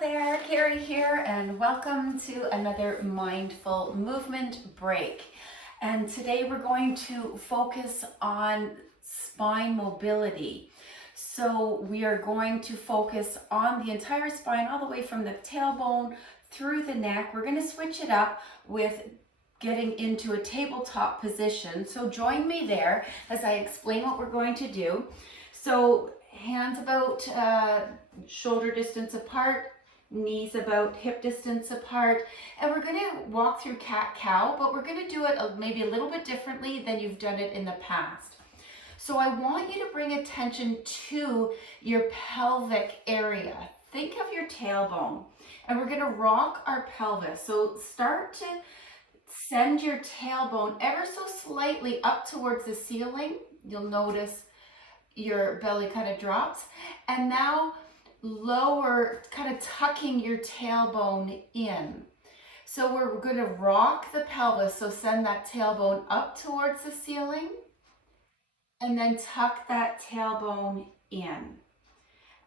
Hello there, Carrie here, and welcome to another mindful movement break. And today we're going to focus on spine mobility. So we are going to focus on the entire spine, all the way from the tailbone through the neck. We're going to switch it up with getting into a tabletop position. So join me there as I explain what we're going to do. So hands about shoulder distance apart, knees about hip distance apart, and we're going to walk through cat-cow, but we're going to do it maybe a little bit differently than you've done it in the past. So I want you to bring attention to your pelvic area. Think of your tailbone, and we're going to rock our pelvis. So start to send your tailbone ever so slightly up towards the ceiling. You'll notice your belly kind of drops, and now lower, kind of tucking your tailbone in. So we're going to rock the pelvis, so send that tailbone up towards the ceiling and then tuck that tailbone in,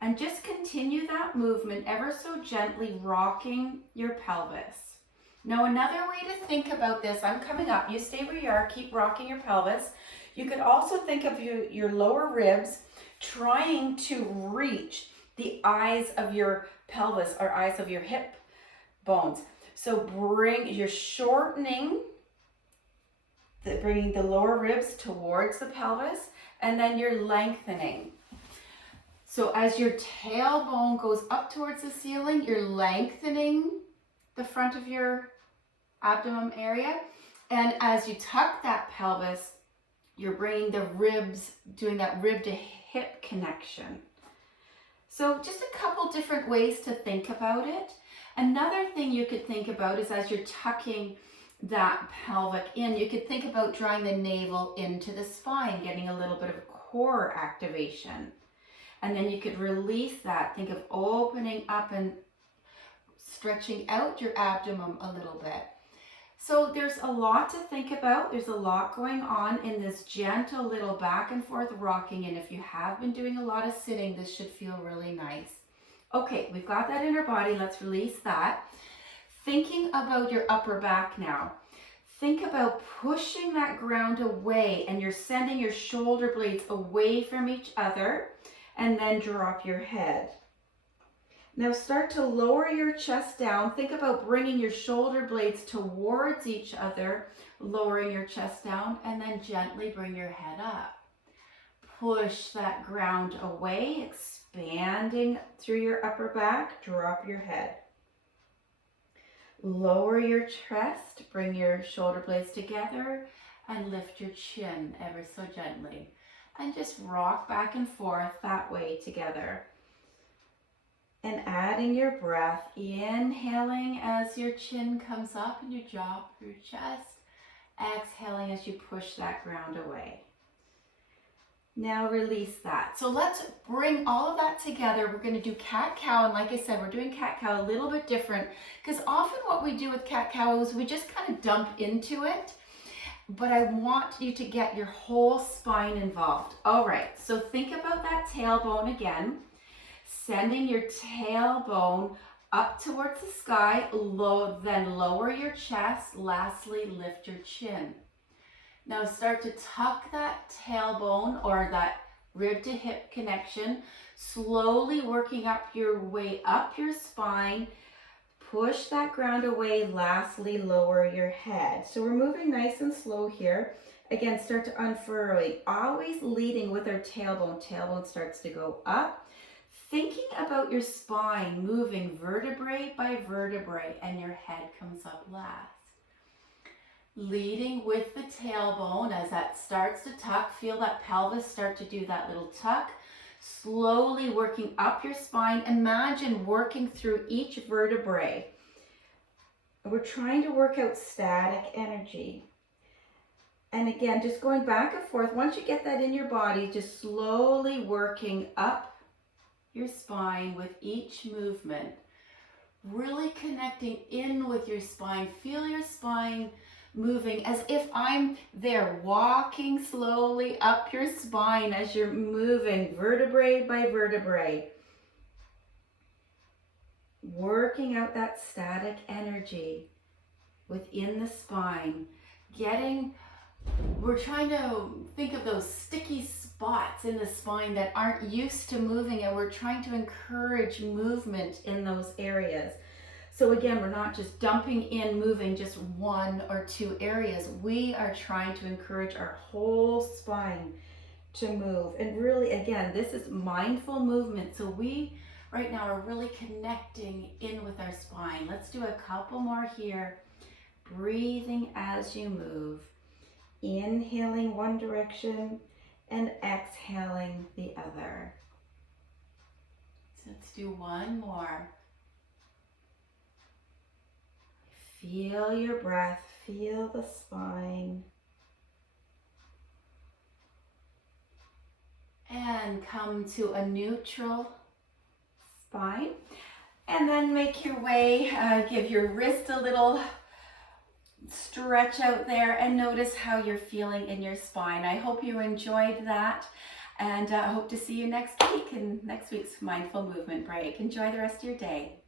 and just continue that movement ever so gently, rocking your pelvis. Now another way to think about this, I'm coming up, you stay where you are, keep rocking your pelvis. You could also think of your lower ribs trying to reach the eyes of your pelvis or eyes of your hip bones. So you're shortening, bringing the lower ribs towards the pelvis, and then you're lengthening. So as your tailbone goes up towards the ceiling, you're lengthening the front of your abdomen area. And as you tuck that pelvis, you're bringing the ribs, doing that rib to hip connection. So just a couple different ways to think about it. Another thing you could think about is as you're tucking that pelvic in, you could think about drawing the navel into the spine, getting a little bit of core activation. And then you could release that. Think of opening up and stretching out your abdomen a little bit. So there's a lot to think about. There's a lot going on in this gentle little back and forth rocking. And if you have been doing a lot of sitting, this should feel really nice. Okay, we've got that in our body. Let's release that. Thinking about your upper back now. Think about pushing that ground away, and you're sending your shoulder blades away from each other, and then drop your head. Now start to lower your chest down. Think about bringing your shoulder blades towards each other, lowering your chest down, and then gently bring your head up. Push that ground away, expanding through your upper back, drop your head. Lower your chest, bring your shoulder blades together, and lift your chin ever so gently. And just rock back and forth that way together. And adding your breath, inhaling as your chin comes up and your jaw, your chest, exhaling as you push that ground away. Now release that. So let's bring all of that together. We're going to do cat-cow, and like I said, we're doing cat-cow a little bit different, because often what we do with cat-cow is we just kind of dump into it, but I want you to get your whole spine involved. All right, so think about that tailbone again. Sending your tailbone up towards the sky, then lower your chest, lastly lift your chin. Now start to tuck that tailbone or that rib to hip connection, slowly working up your way up your spine. Push that ground away, lastly lower your head. So we're moving nice and slow here. Again, start to unfurl, always leading with our tailbone. Tailbone starts to go up. Thinking about your spine moving vertebrae by vertebrae, and your head comes up last. Leading with the tailbone as that starts to tuck, feel that pelvis start to do that little tuck. Slowly working up your spine. Imagine working through each vertebrae. We're trying to work out static energy. And again, just going back and forth. Once you get that in your body, just slowly working up your spine with each movement, really connecting in with your spine. Feel your spine moving as if I'm there, walking slowly up your spine as you're moving vertebrae by vertebrae. working out that static energy within the spine. We're trying to think of those sticky spots in the spine that aren't used to moving, and we're trying to encourage movement in those areas. So again, we're not just dumping in, moving just one or two areas. We are trying to encourage our whole spine to move. And really, again, this is mindful movement. So we right now are really connecting in with our spine. Let's do a couple more here. Breathing as you move. Inhaling one direction and exhaling the other. So let's do one more. Feel your breath, feel the spine. And come to a neutral spine. And then make your way, give your wrist a little stretch out there and notice how you're feeling in your spine. I hope you enjoyed that, and I hope to see you next week in next week's Mindful Movement Break. Enjoy the rest of your day.